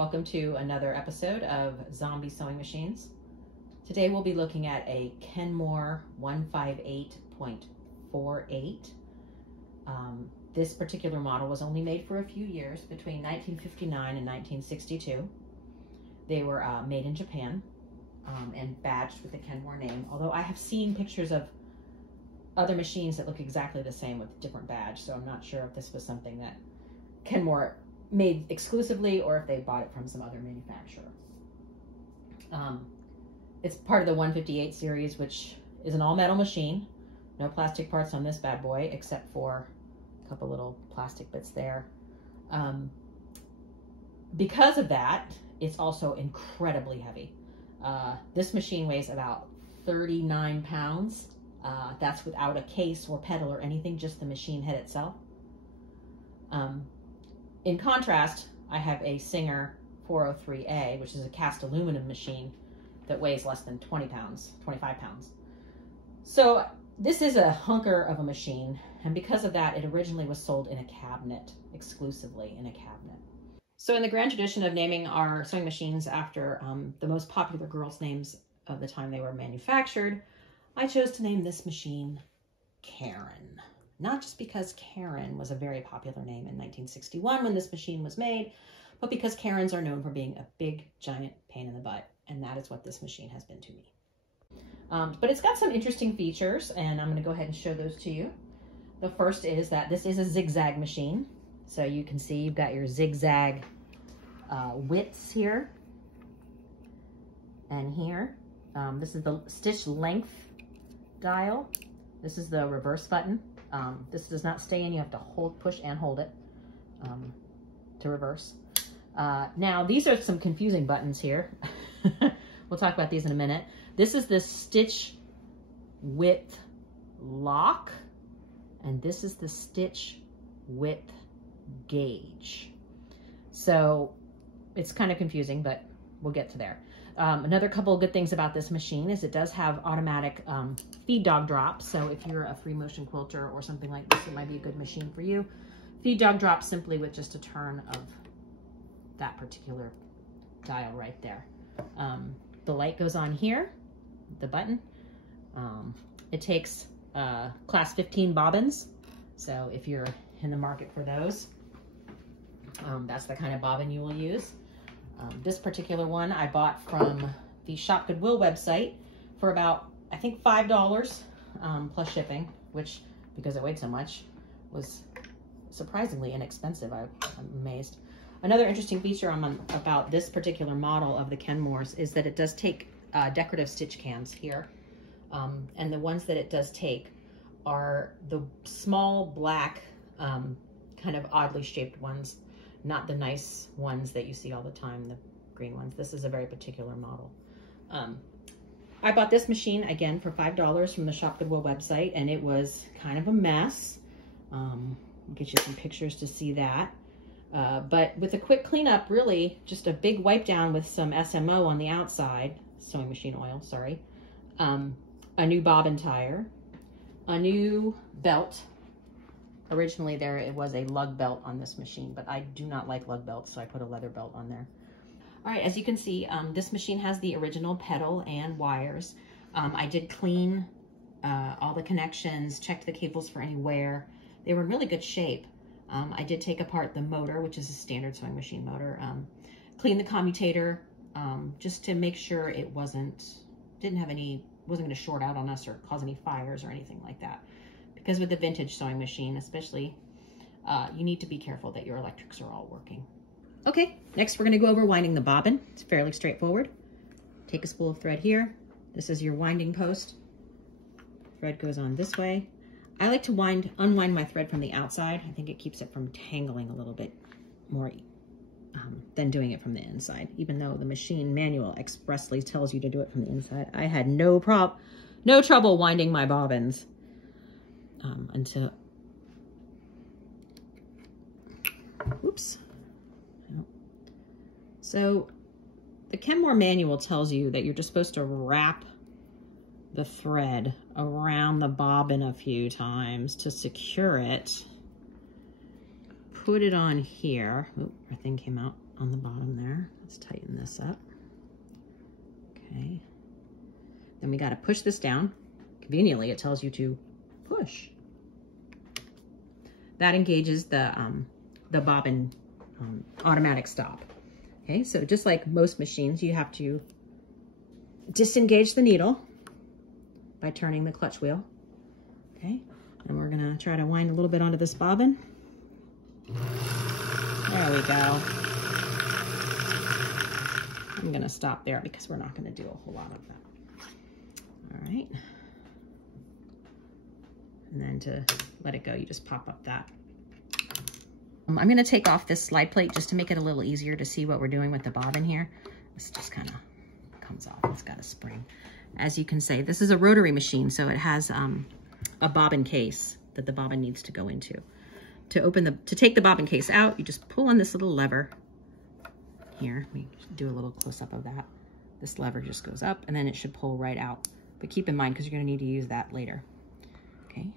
Welcome to another episode of Zombie Sewing Machines. Today we'll be looking at a Kenmore 158.48. This particular model was only made for a few years, between 1959 and 1962. They were made in Japan and badged with the Kenmore name, although I have seen pictures of other machines that look exactly the same with different badge, so I'm not sure if this was something that Kenmore made exclusively or if they bought it from some other manufacturer. It's part of the 158 series, which is an all-metal machine. No plastic parts on this bad boy, except for a couple little plastic bits there. Because of that, it's also incredibly heavy. This machine weighs about 39 pounds. That's without a case or pedal or anything, just the machine head itself. In contrast, I have a Singer 403A, which is a cast aluminum machine that weighs less than 20 pounds, 25 pounds. So this is a hunker of a machine, and because of that, it originally was sold in a cabinet, exclusively in a cabinet. So in the grand tradition of naming our sewing machines after the most popular girls' names of the time they were manufactured, I chose to name this machine Karen. Not just because Karen was a very popular name in 1961 when this machine was made, but because Karens are known for being a big, giant pain in the butt, and that is what this machine has been to me. But it's got some interesting features, and I'm going to go ahead and show those to you. The first is that this is a zigzag machine, so you can see you've got your zigzag widths here and here. This is the stitch length dial. This is the reverse button. This does not stay in. You have to push and hold it to reverse. Now, these are some confusing buttons here. We'll talk about these in a minute. This is the stitch width lock, and this is the stitch width gauge. So it's kind of confusing, but we'll get to there. Another couple of good things about this machine is it does have automatic feed dog drops. So if you're a free motion quilter or something like this, it might be a good machine for you. Feed dog drops simply with just a turn of that particular dial right there. The light goes on here, the button. It takes class 15 bobbins. So if you're in the market for those, that's the kind of bobbin you will use. This particular one I bought from the Shop Goodwill website for about, I think, $5 plus shipping, which, because it weighed so much, was surprisingly inexpensive. I'm amazed. Another interesting feature about this particular model of the Kenmores is that it does take decorative stitch cans here. And the ones that it does take are the small black, kind of oddly shaped ones. Not the nice ones that you see all the time, the green ones. This is a very particular model. I bought this machine, again, for $5 from the Shop Goodwill website, and it was kind of a mess. I'll get you some pictures to see that. But with a quick cleanup, really, just a big wipe down with some SMO on the outside, sewing machine oil, sorry, a new bobbin tire, a new belt. Originally it was a lug belt on this machine, but I do not like lug belts, so I put a leather belt on there. All right, as you can see, this machine has the original pedal and wires. I did clean all the connections, checked the cables for any wear. They were in really good shape. I did take apart the motor, which is a standard sewing machine motor, clean the commutator, just to make sure it wasn't going to short out on us or cause any fires or anything like that. Because with the vintage sewing machine, especially, you need to be careful that your electrics are all working. Okay, next we're going to go over winding the bobbin. It's fairly straightforward. Take a spool of thread here. This is your winding post. Thread goes on this way. I like to unwind my thread from the outside. I think it keeps it from tangling a little bit more than doing it from the inside, even though the machine manual expressly tells you to do it from the inside. I had no trouble winding my bobbins. Until, oops. So the Kenmore manual tells you that you're just supposed to wrap the thread around the bobbin a few times to secure it. Put it on here. Oop, our thing came out. on the bottom there. Let's tighten this up. Okay. Then we got to push this down. Conveniently, it tells you to push. That engages the bobbin automatic stop. Okay, so just like most machines, you have to disengage the needle by turning the clutch wheel. Okay, and we're gonna try to wind a little bit onto this bobbin. There we go. I'm gonna stop there because we're not gonna do a whole lot of that. All right. And then to let it go, you just pop up that. I'm gonna take off this slide plate just to make it a little easier to see what we're doing with the bobbin here. This just kind of comes off, it's got a spring. As you can see, this is a rotary machine, so it has a bobbin case that the bobbin needs to go into. To take the bobbin case out, you just pull on this little lever here. Let me do a little close up of that. This lever just goes up and then it should pull right out. But keep in mind, because you're gonna need to use that later. Okay,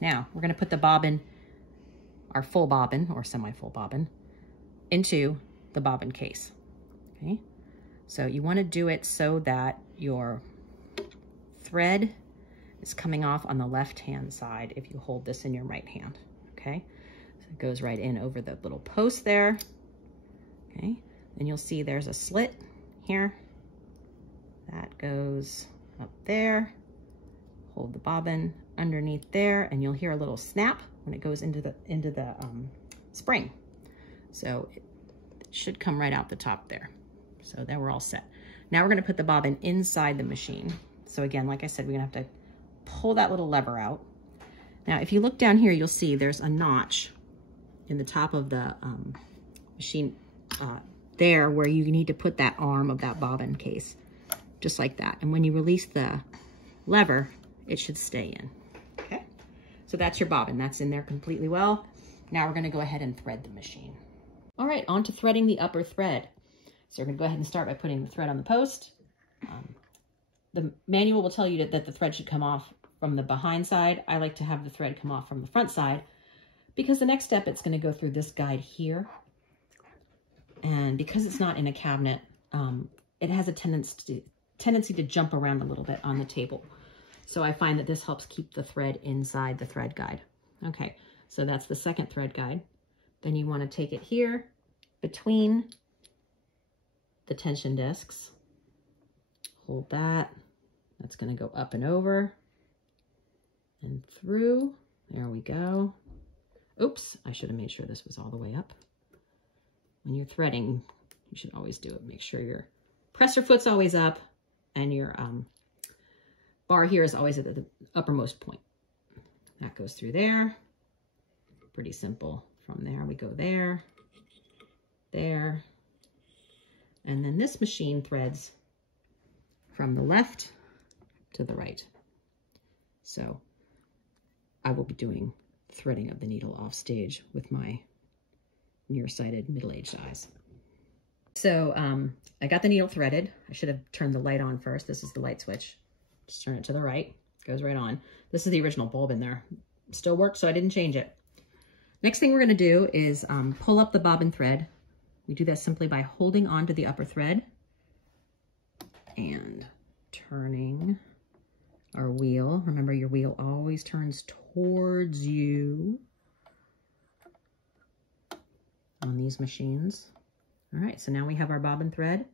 now we're gonna put the bobbin, our full bobbin or semi-full bobbin, into the bobbin case. Okay, so you want to do it so that your thread is coming off on the left-hand side if you hold this in your right hand. Okay, so it goes right in over the little post there. Okay, then you'll see there's a slit here that goes up there. Hold the bobbin underneath there, and you'll hear a little snap when it goes into the spring. So it should come right out the top there. So then we're all set. Now we're gonna put the bobbin inside the machine. So again, like I said, we're gonna have to pull that little lever out. Now, if you look down here, you'll see there's a notch in the top of the machine there where you need to put that arm of that bobbin case, just like that. And when you release the lever, it should stay in. Okay, so that's your bobbin. That's in there completely well. Now we're gonna go ahead and thread the machine. All right, on to threading the upper thread. So we're gonna go ahead and start by putting the thread on the post. The manual will tell you that the thread should come off from the behind side. I like to have the thread come off from the front side because the next step, it's gonna go through this guide here. And because it's not in a cabinet, it has a tendency to jump around a little bit on the table. So I find that this helps keep the thread inside the thread guide. Okay, so that's the second thread guide. Then you want to take it here between the tension discs. Hold that. That's going to go up and over and through. There we go. Oops, I should have made sure this was all the way up. When you're threading, you should always do it. Make sure your presser foot's always up and your bar here is always at the uppermost point. That goes through there. Pretty simple. From there, we go there, there, and then this machine threads from the left to the right. So I will be doing threading of the needle off stage with my nearsighted middle-aged eyes. So I got the needle threaded. I should have turned the light on first. This is the light switch. Just turn it to the right, goes right on. This is the original bulb in there. It still works, so I didn't change it. Next thing we're gonna do is pull up the bobbin thread. We do that simply by holding onto the upper thread and turning our wheel. Remember, your wheel always turns towards you on these machines. All right, so now we have our bobbin thread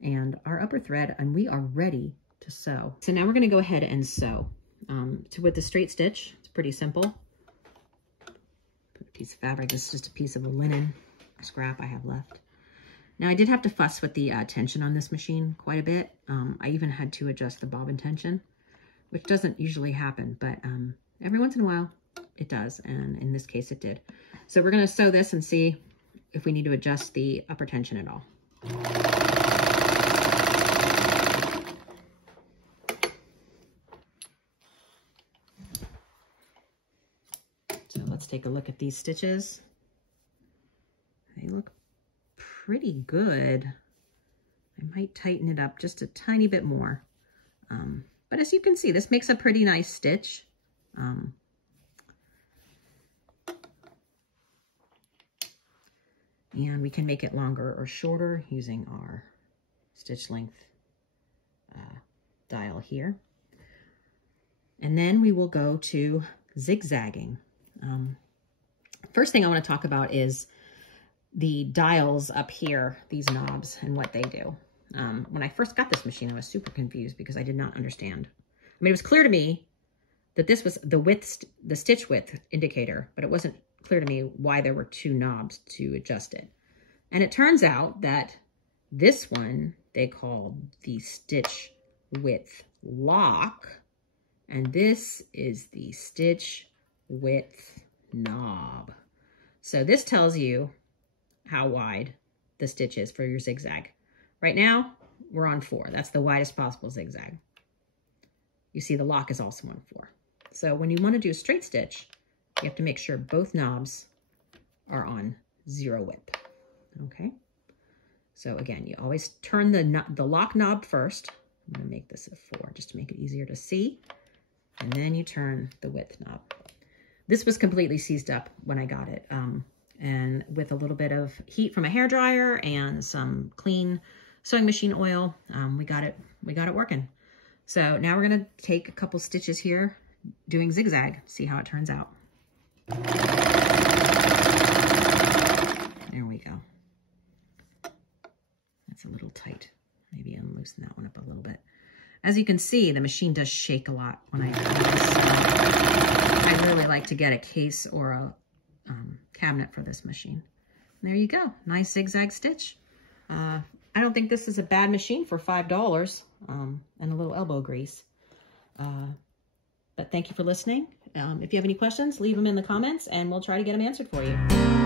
and our upper thread, and we are ready to sew. So now we're gonna go ahead and sew. With the straight stitch, it's pretty simple. Put a piece of fabric, this is just a piece of linen scrap I have left. Now I did have to fuss with the tension on this machine quite a bit. I even had to adjust the bobbin tension, which doesn't usually happen, but every once in a while it does, and in this case it did. So we're gonna sew this and see if we need to adjust the upper tension at all. So let's take a look at these stitches. They look pretty good. I might tighten it up just a tiny bit more. But as you can see, this makes a pretty nice stitch. And we can make it longer or shorter using our stitch length dial here. And then we will go to zigzagging. First thing I want to talk about is the dials up here, these knobs, and what they do. When I first got this machine, I was super confused because I did not understand. I mean, it was clear to me that this was the width, the stitch width indicator, but it wasn't clear to me why there were two knobs to adjust it. And it turns out that this one they call the stitch width lock, and this is the stitch width knob. So this tells you how wide the stitch is for your zigzag. Right now, we're on 4. That's the widest possible zigzag. You see the lock is also on 4. So when you want to do a straight stitch, you have to make sure both knobs are on 0 width. Okay. So again, you always turn the lock knob first. I'm going to make this a 4 just to make it easier to see. And then you turn the width knob. This was completely seized up when I got it. And with a little bit of heat from a hairdryer and some clean sewing machine oil, we got it working. So now we're going to take a couple stitches here doing zigzag, see how it turns out. There we go. That's a little tight. Maybe unloosen that one up a little bit. As you can see, the machine does shake a lot when I do this. I really like to get a case or a cabinet for this machine. There you go. Nice zigzag stitch. I don't think this is a bad machine for $5 and a little elbow grease. But thank you for listening. If you have any questions, leave them in the comments and we'll try to get them answered for you.